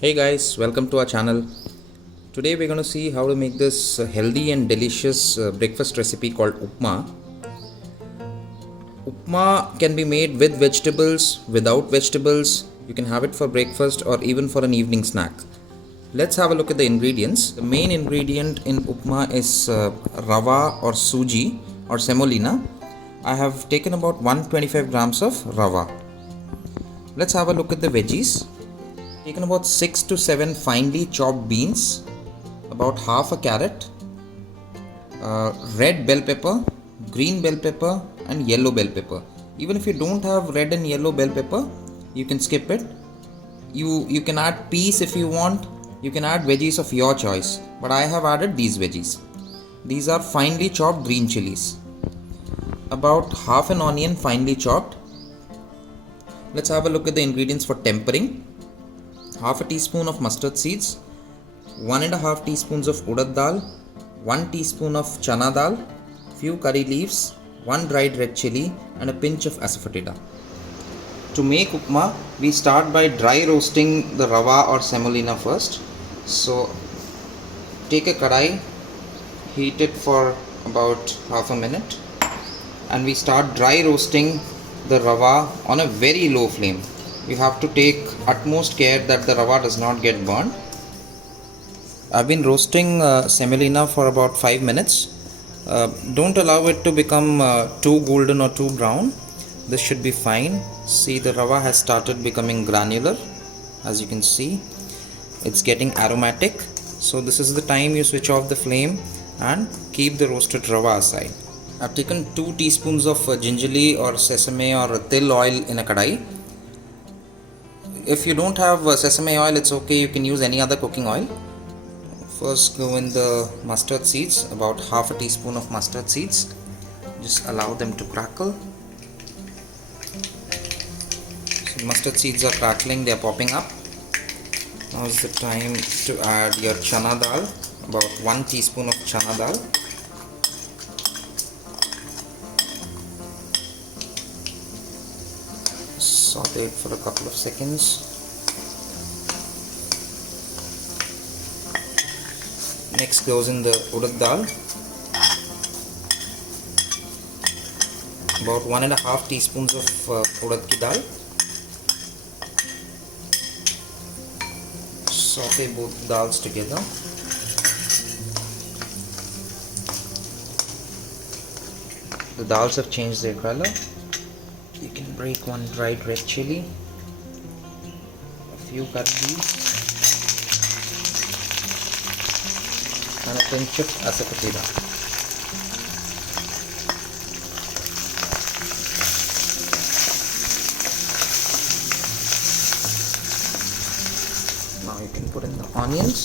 Hey guys, welcome to our channel. Today we're going to see how to make this healthy and delicious breakfast recipe called Upma. Upma can be made with vegetables, without vegetables. You can have it for breakfast or even for an evening snack. Let's have a look at the ingredients. The main ingredient in Upma is rava or sooji or semolina. I have taken about 125 grams of rava. Let's have a look at the veggies. Taken about 6 to 7 finely chopped beans, about half a carrot, red bell pepper, green bell pepper and yellow bell pepper. Even if you don't have red and yellow bell pepper, you can skip it. You can add peas if you want. You can add veggies of your choice, but I have added these veggies. These are finely chopped green chilies. About half an onion finely chopped. Let's have a look at the ingredients for tempering. Half a teaspoon of mustard seeds, 1.5 teaspoons of urad dal, 1 teaspoon of chana dal, few curry leaves, 1 dried red chili and a pinch of asafoetida. To make upma, we start by dry roasting the rava or semolina first. So take a kadai, heat it for about half a minute and we start dry roasting the rava on a very low flame. You have to take utmost care that the rava does not get burned. I've been roasting semolina for about 5 minutes. Don't allow it to become too golden or too brown. This should be fine. See, the rava has started becoming granular. As you can see, it's getting aromatic. So this is the time you switch off the flame and keep the roasted rava aside. I've taken 2 teaspoons of gingerly or sesame or til oil in a kadai. If you don't have sesame oil, it's okay, you can use any other cooking oil. First go in the mustard seeds, about half a teaspoon of mustard seeds. Just allow them to crackle. So mustard seeds are crackling, they are popping up. Now is the time to add your chana dal, about 1 teaspoon of chana dal. Saute it for a couple of seconds. Next goes in the urad dal, about 1.5 teaspoons of urad ki dal. Saute both dals together. The dals have changed their color. You can break 1 dried red chili, a few curry leaves and a pinch of asafoetida. Now you can put in the onions.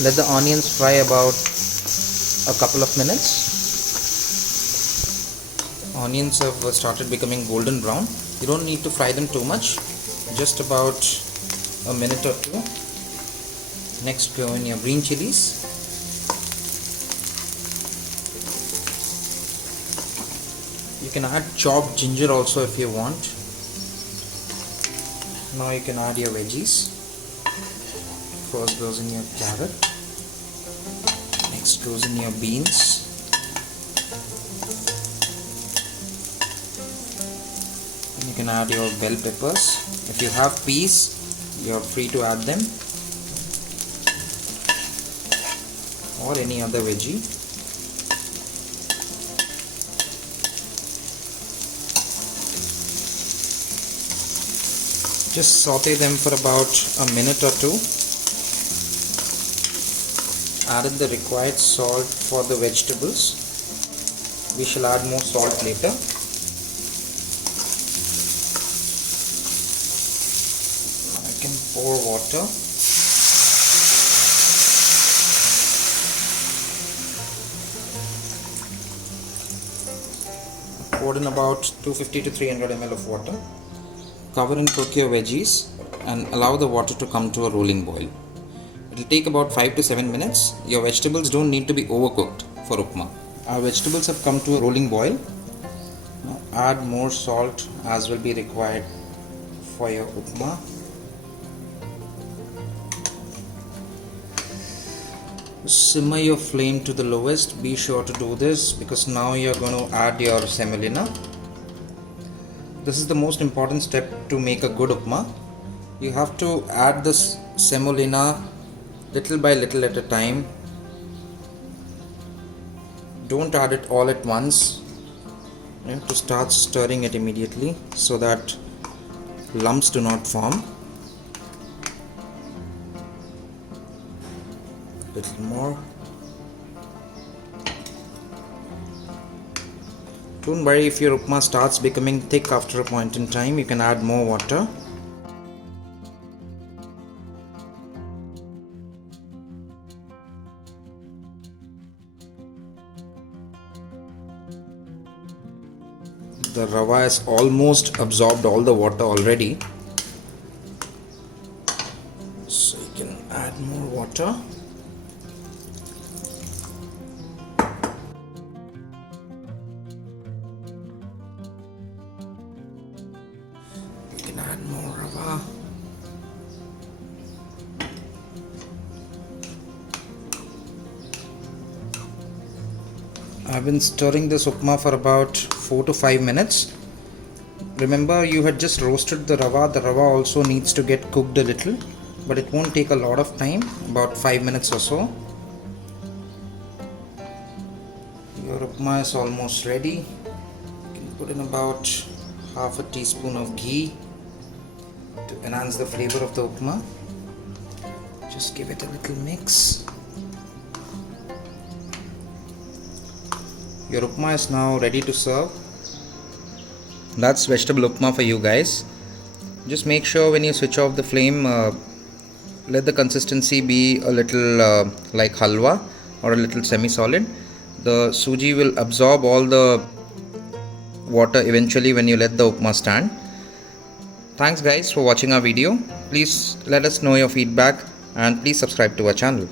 Let the onions fry about a couple of minutes. Onions have started becoming golden brown. You don't need to fry them too much, just about a minute or two. Next go in your green chilies. You can add chopped ginger also if you want. Now you can add your veggies. First goes in your carrot, next goes in your beans, and you can add your bell peppers. If you have peas, you are free to add them, or any other veggie. Just saute them for about a minute or two. Added the required salt for the vegetables. We shall add more salt later. I can pour water. Poured in about 250 to 300 ml of water. Cover and cook your veggies and allow the water to come to a rolling boil. It will take about 5 to 7 minutes. Your vegetables don't need to be overcooked for upma. Our vegetables have come to a rolling boil. add more salt as will be required for your upma. Simmer your flame to the lowest. Be sure to do this because now you're going to add your semolina. This is the most important step to make a good upma. You have to add this semolina little by little at a time. Don't add it all at once. You have to start stirring it immediately so that lumps do not form. Little more. Don't worry if your upma starts becoming thick after a point in time, you can add more water. The rava has almost absorbed all the water already, so you can add more water. You can add more rava. I've been stirring this upma for about 4 to 5 minutes. Remember, you had just roasted the rava. The rava also needs to get cooked a little, but it won't take a lot of time, about 5 minutes or so. Your upma is almost ready. You can put in about half a teaspoon of ghee to enhance the flavor of the upma. Just give it a little mix. Your upma is now ready to serve. That's vegetable upma for you guys. Just make sure when you switch off the flame, let the consistency be a little like halwa or a little semi-solid. The sooji will absorb all the water eventually when you let the upma stand. Thanks guys for watching our video. Please let us know your feedback and please subscribe to our channel.